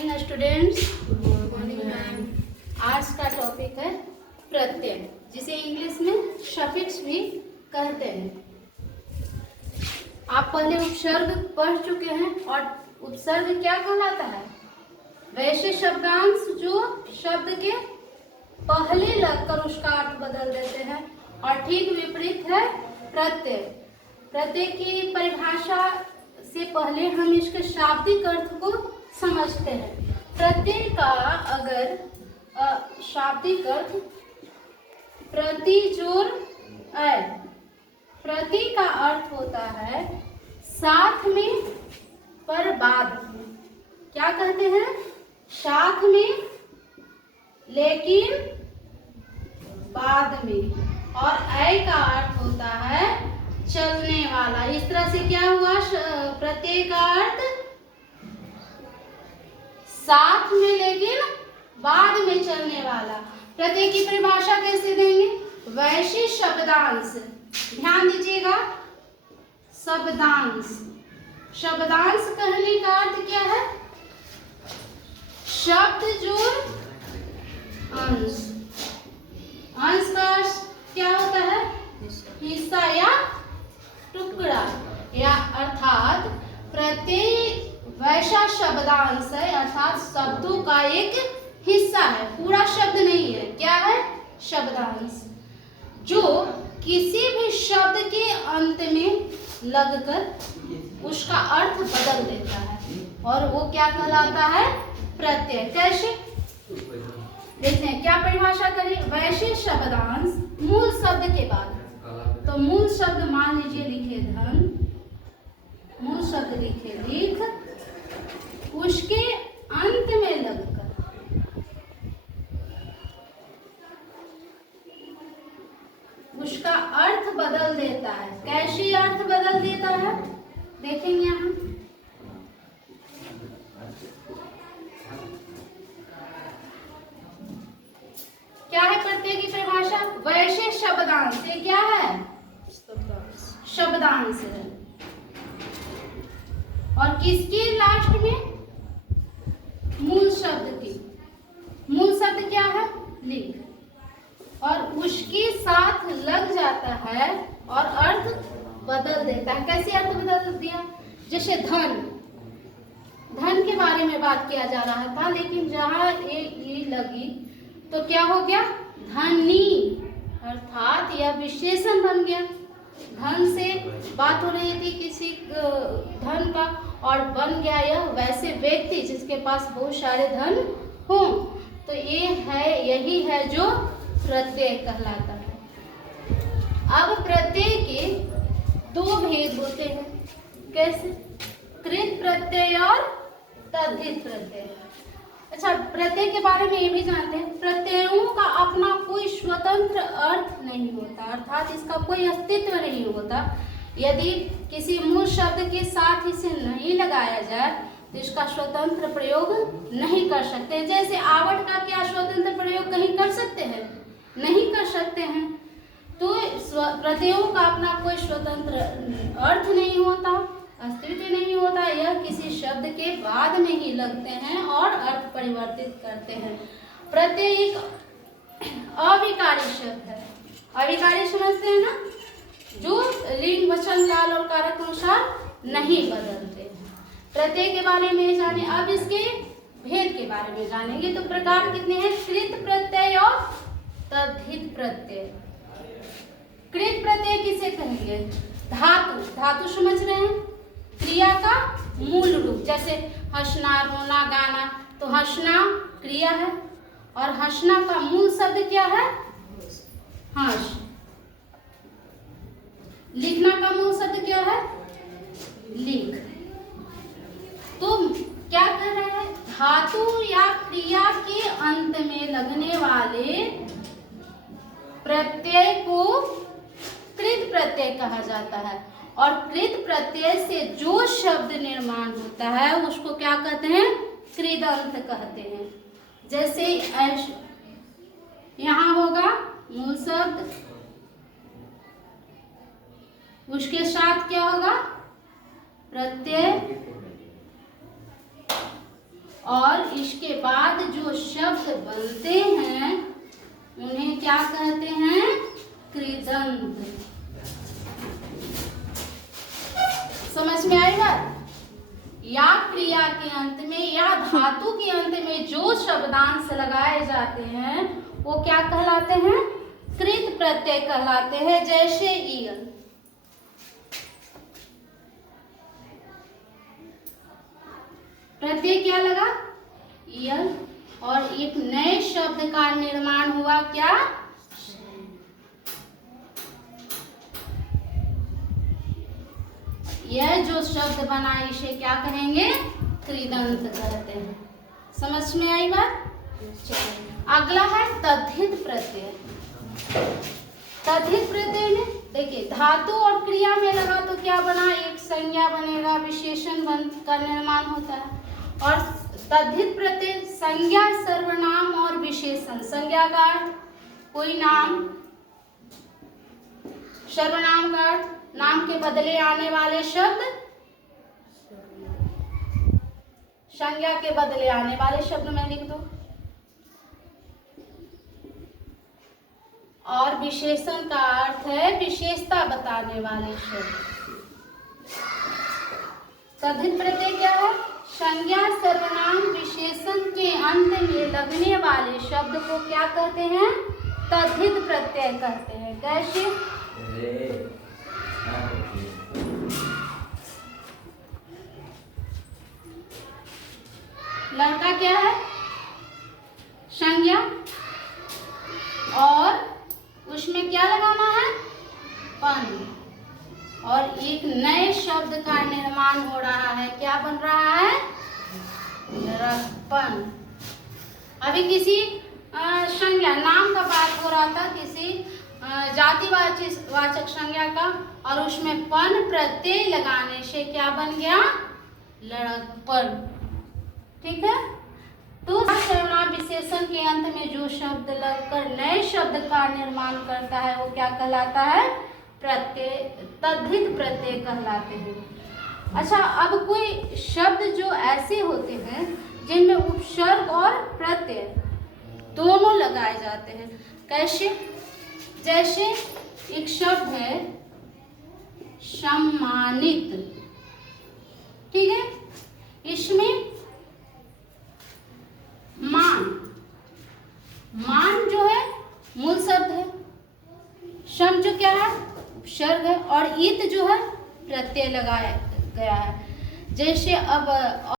Morning students. Morning ma'am. आज का topic है प्रत्यय, जिसे इंग्लिश में सफिक्स भी कहते हैं। आप पहले उपसर्ग पढ़ चुके हैं और उपसर्ग क्या कहलाता है? वैसे शब्दांश जो शब्द के पहले लगकर उसका अर्थ बदल देते हैं, और ठीक विपरीत है प्रत्यय। प्रत्यय की परिभाषा से पहले हम इसके शाब्दिक अर्थ को समझते हैं। प्रत्यय का अगर शाब्दिक अर्थ प्रति जोड़ अय। प्रति का अर्थ होता है साथ में पर बाद में। क्या कहते हैं? साथ में लेकिन बाद में। और अय का अर्थ होता है चलने वाला। इस तरह से क्या हुआ? प्रत्यय का अर्थ साथ में लेकिन बाद में चलने वाला। प्रत्यय की परिभाषा कैसे देंगे? वैसे शब्दांश, ध्यान दीजिएगा, शब्दांश। शब्दांश कहने का अर्थ क्या है? शब्द जोड़ अंश। अंश का अर्थ क्या होता है? हिस्सा या टुकड़ा, या अर्थात प्रत्यय वैसा शब्दांश है, अर्थात शब्दों का एक हिस्सा है, पूरा शब्द नहीं है। क्या है? शब्दांश, जो किसी भी शब्द के अंत में लगकर उसका अर्थ बदल देता है, और वो क्या कहलाता है? प्रत्यय। कैसे? देखते हैं, क्या परिभाषा करें? वैसे शब्दांश मूल शब्द के बाद, तो मूल शब्द मान लीजिए लिखे धन, मूल शब्द लिखे लिख, उसके अंत में लगकर उसका अर्थ बदल देता है। कैसे अर्थ बदल देता है? देखेंगे यहाँ। क्या है प्रत्यय की परिभाषा? वैसे शब्दांश। ये क्या है? शब्दांश है। और किसके लास्ट में? मूल शब्द की। मूल शब्द क्या है? लिख। और उसके साथ लग जाता है और अर्थ बदल देता है। कैसे अर्थ बदल दिया? जैसे धन, धन के बारे में बात किया जा रहा था, लेकिन जहाँ ये लगी तो क्या हो गया? धनी, अर्थात यह विशेषण बन गया। धन से बात हो रही थी किसी धन का, और बन गया यह वैसे व्यक्ति जिसके पास बहुत सारे धन हो। तो ये है, यही है जो प्रत्यय कहलाता है। अब प्रत्यय के दो भेद होते हैं। कैसे? कृत प्रत्यय और तद्धित प्रत्यय। अच्छा, प्रत्यय के बारे में ये भी जानते हैं, प्रत्ययों का अपना कोई स्वतंत्र अर्थ नहीं होता, अर्थात इसका कोई अस्तित्व नहीं होता। यदि किसी मूल शब्द के साथ इसे नहीं लगाया जाए तो इसका स्वतंत्र प्रयोग नहीं कर सकते। जैसे आवट का क्या स्वतंत्र प्रयोग कहीं कर सकते हैं? नहीं कर सकते हैं। तो प्रत्ययों का अपना कोई स्वतंत्र अर्थ नहीं होता, अस्तित्व नहीं होता। यह किसी शब्द के बाद में ही लगते हैं और अर्थ परिवर्तित करते हैं। प्रत्यय एक अविकारी शब्द है। अविकारी समझते हैं ना? जो लिंग, वचन, काल और कारक अनुसार नहीं बदलते। प्रत्यय के बारे में जाने। अब इसके भेद के बारे में जानेंगे। तो प्रकार कितने हैं? कृत प्रत्यय और तद्धित प्रत्यय। कृत प्रत्यय किसे कहेंगे? धातु, धातु समझ रहे हैं? क्रिया का मूल रूप, जैसे हंसना, रोना, गाना। तो हंसना क्रिया है, और हंसना का मूल शब्द क्या है? हंस। लिखना का मूल शब्द क्या है? लिख। तो क्या कह रहे हैं? धातु या क्रिया के अंत में लगने वाले प्रत्यय को कृत प्रत्यय कहा जाता है। और कृत प्रत्यय से जो शब्द निर्माण होता है उसको क्या कहते हैं? कृदंत कहते हैं। जैसे यहाँ होगा मूल शब्द, उसके साथ क्या होगा? प्रत्यय, और इसके बाद जो शब्द बनते हैं उन्हें क्या कहते हैं? कृदंत। समझ में आई बात? या क्रिया के अंत में या धातु के अंत में जो शब्दांश लगाए जाते हैं वो क्या कहलाते हैं? कृत प्रत्यय कहलाते हैं। जैसे ईयल, प्रत्यय क्या लगा? ईयल, और एक नए शब्द का निर्माण हुआ, क्या? यह जो शब्द बना इसे क्या कहेंगे? कृदंत कहते हैं। समझ में आई बात? अगला है तद्धित प्रत्यय। तद्धित प्रत्यय में देखिए धातु और क्रिया में लगा तो क्या बना? एक संज्ञा बनेगा, विशेषण का निर्माण होता है। और तद्धित प्रत्यय संज्ञा, सर्वनाम और विशेषण। संज्ञा का कोई नाम, सर्वनाम का नाम के बदले आने वाले शब्द, संज्ञा के बदले आने वाले शब्द में लिख दो। और विशेषण का अर्थ है विशेषता बताने वाले शब्द। तद्धित प्रत्यय क्या है? संज्ञा, सर्वनाम, विशेषण के अंत में लगने वाले शब्द को क्या कहते हैं? तद्धित प्रत्यय कहते हैं। कैसे? लड़का क्या है? संज्ञा, और उसमें क्या लगाना है? पन। और एक नए शब्द का निर्माण हो रहा है, क्या बन रहा है? लड़कपन। अभी किसी संज्ञा, नाम का बात हो रहा था, किसी जातिवाचक संज्ञा का, और उसमें पन प्रत्यय लगाने से क्या बन गया? लड़कपन। ठीक है। तो सर्वनाम विशेषण के अंत में जो शब्द लगकर नए शब्द का निर्माण करता है वो क्या कहलाता है? प्रत्यय, तद्धित प्रत्यय कहलाते हैं। अच्छा, अब कोई शब्द जो ऐसे होते हैं जिनमें उपसर्ग और प्रत्यय दोनों लगाए जाते हैं। कैसे? जैसे एक शब्द है सम्मानित, ठीक है, इसमें मान, मान जो है मूल शब्द है, सम जो क्या है? उपसर्ग है, और इत जो है प्रत्यय लगाया गया है। जैसे अब